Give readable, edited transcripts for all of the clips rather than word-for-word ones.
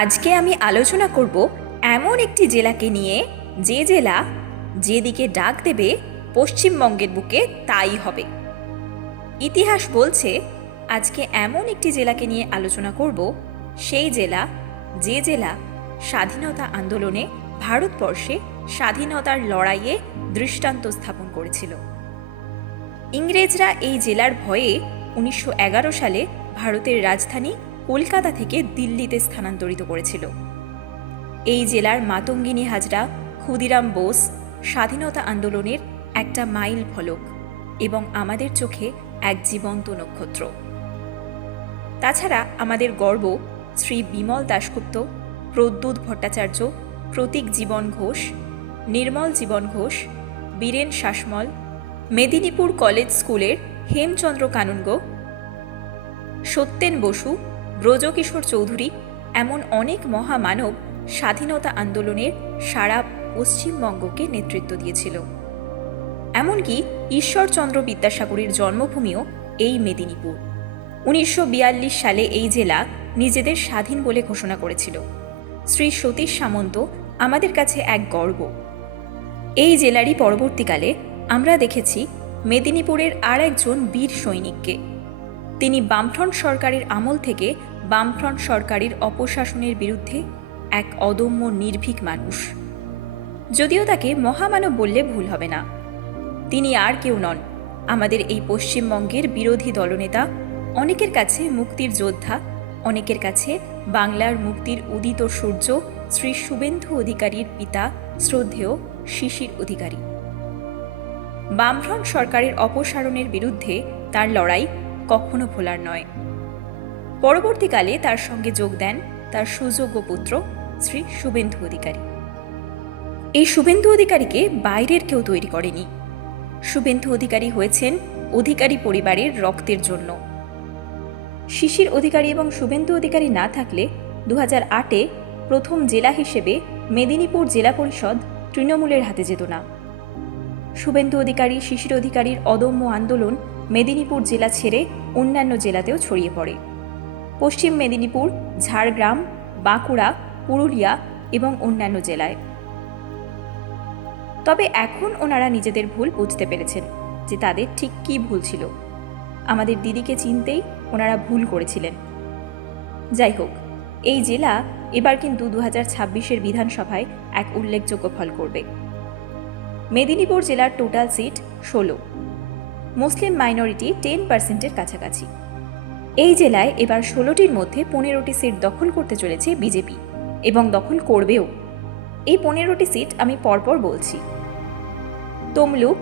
আজকে আমি আলোচনা করব এমন একটি জেলাকে নিয়ে, যে জেলা যেদিকে ডাক দেবে পশ্চিমবঙ্গের বুকে তাই হবে। ইতিহাস বলছে আজকে এমন একটি জেলাকে নিয়ে আলোচনা করব, সেই জেলা যে জেলা স্বাধীনতা আন্দোলনে ভারতবর্ষে স্বাধীনতার লড়াইয়ে দৃষ্টান্ত স্থাপন করেছিল। ইংরেজরা এই জেলার ভয়ে 1911 সালে ভারতের রাজধানী কলকাতা থেকে দিল্লিতে স্থানান্তরিত করেছিল। এই জেলার মাতঙ্গিনী হাজরা, ক্ষুদিরাম বোস স্বাধীনতা আন্দোলনের একটা মাইল ফলক এবং আমাদের চোখে এক জীবন্ত নক্ষত্র। তাছাড়া আমাদের গর্ব শ্রী বিমল দাশগুপ্ত, প্রদ্যুৎ ভট্টাচার্য, প্রতীক জীবন ঘোষ, নির্মল জীবন ঘোষ, বীরেন শাসমল, মেদিনীপুর কলেজ স্কুলের হেমচন্দ্র কানুনগো, সত্যেন বসু, ব্রজকিশোর চৌধুরী এমন অনেক মহামানব স্বাধীনতা আন্দোলনের সারা পশ্চিমবঙ্গকে নেতৃত্ব দিয়েছিল। এমনকি ঈশ্বরচন্দ্র বিদ্যাসাগরের জন্মভূমিও এই মেদিনীপুর। 1942 সালে এই জেলা নিজেদের স্বাধীন বলে ঘোষণা করেছিল। শ্রী সতীশ সামন্ত আমাদের কাছে এক গর্ব। এই জেলারই পরবর্তীকালে আমরা দেখেছি মেদিনীপুরের আর একজন বীর সৈনিককে। তিনি বামফ্রন্ট সরকারের আমল থেকে বামফ্রন্ট সরকারের অপশাসনের বিরুদ্ধে এক অদম্য নির্ভীক মানুষ। যদিও তাকে মহামানব বললে ভুল হবে না। তিনি আর কেউ নন, আমাদের এই পশ্চিমবঙ্গের বিরোধী দলনেতা, অনেকের কাছে মুক্তির যোদ্ধা, অনেকের কাছে বাংলার মুক্তির উদিত সূর্য শ্রী শুভেন্দু অধিকারীর পিতা শ্রদ্ধেয় শিশির অধিকারী। বামফ্রন্ট সরকারের অপসারণের বিরুদ্ধে তার লড়াই কখনো ভোলার নয়। পরবর্তীকালে তার সঙ্গে যোগ দেন তার সুযোগ্য পুত্র শ্রী শুভেন্দু অধিকারী। এই শুভেন্দু অধিকারীকে বাইরের কেউ তৈরি করেনি। শুভেন্দু অধিকারী হয়েছেন অধিকারী পরিবারের রক্তের জন্য। শিশির অধিকারী এবং শুভেন্দু অধিকারী না থাকলে 2008-এ প্রথম জেলা হিসেবে মেদিনীপুর জেলা পরিষদ তৃণমূলের হাতে যেত না। শুভেন্দু অধিকারী, শিশির অধিকারীর অদম্য আন্দোলন মেদিনীপুর জেলা ছেড়ে অন্যান্য জেলাতেও ছড়িয়ে পড়ে। পশ্চিম মেদিনীপুর, ঝাড়গ্রাম, বাঁকুড়া, পুরুলিয়া এবং অন্যান্য জেলায়। তবে এখন ওনারা নিজেদের ভুল বুঝতে পেরেছেন যে তাদের ঠিক কী ভুল ছিল। আমাদের দিদিকে চিনতেই ওনারা ভুল করেছিলেন। যাই হোক, এই জেলা এবার কিন্তু 2026-এর বিধানসভায় এক উল্লেখযোগ্য ফল করবে। মেদিনীপুর জেলার টোটাল সিট 16, মুসলিম মাইনরিটি 10%-এর কাছাকাছি। এই জেলায় এবার 16টির মধ্যে 15টি সিট দখল করতে চলেছে বিজেপি এবং দখল করবেও। এই 15টি সিট আমি পরপর বলছি: তমলুক,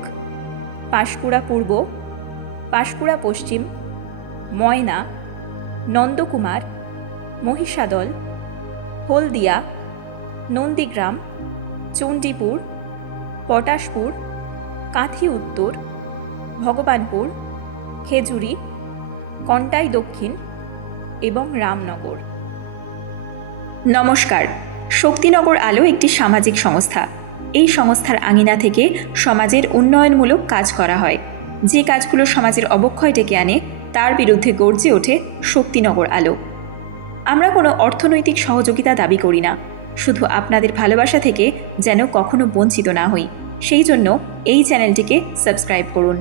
পাঁশকুড়া পূর্ব, পাঁশকুড়া পশ্চিম, ময়না, নন্দকুমার, মহিষাদল, হলদিয়া, নন্দীগ্রাম, চণ্ডীপুর, পটাশপুর, কাঁথি উত্তর, ভগবানপুর, খেজুরি, কন্টাই দক্ষিণ এবং রামনগর। নমস্কার। শক্তিনগর আলো একটি সামাজিক সংস্থা। এই সংস্থার আঙিনা থেকে সমাজের উন্নয়নমূলক কাজ করা হয়। যে কাজগুলো সমাজের অবক্ষয় ডেকে আনে তার বিরুদ্ধে গর্জে ওঠে শক্তিনগর আলো। আমরা কোনো অর্থনৈতিক সহযোগিতা দাবি করি না, শুধু আপনাদের ভালোবাসা থেকে যেন কখনো বঞ্চিত না হই, সেই জন্য এই চ্যানেলটিকে সাবস্ক্রাইব করুন।